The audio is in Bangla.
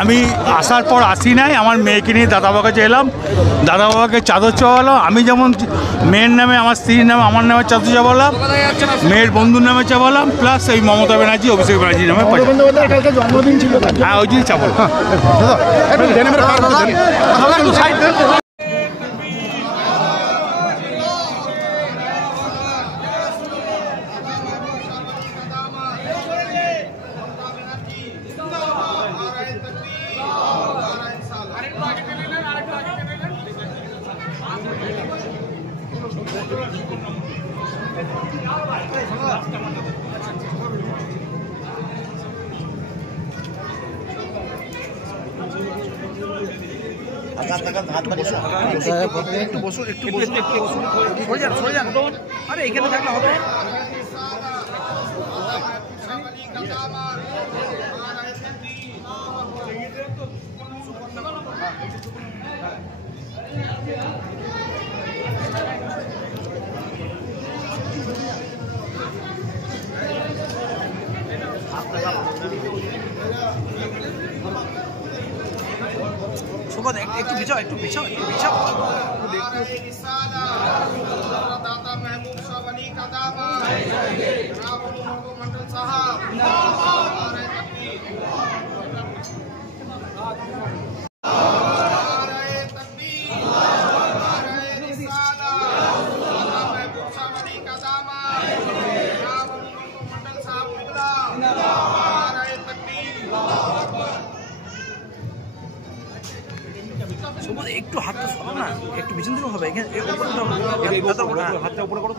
আমি আসার পর আসি নাই, আমার মেয়েকে নিয়ে দাদাবাবার কাছে এলাম, দাদাবাবাকে চাদর চাওয়ালাম। আমি যেমন মেয়ের নামে, আমার স্ত্রীর নামে, আমার নামে চাদর চাওয়ালাম, মেয়ের বন্ধুর নামে চাওয়ালাম, প্লাস এই মমতা ব্যানার্জি, অভিষেক ব্যানার্জির নামে। হ্যাঁ, ওই জন্যই চাবো। একটু বসো, একটু সরে যান। আরে এখানে থাকলে হবে। একটু পিছাও, একটু পিছাও, একটু পিছাও। একটু হাতটা সরাও না, একটু পিছন দিলেও হবে। হাতটা উপরে করো।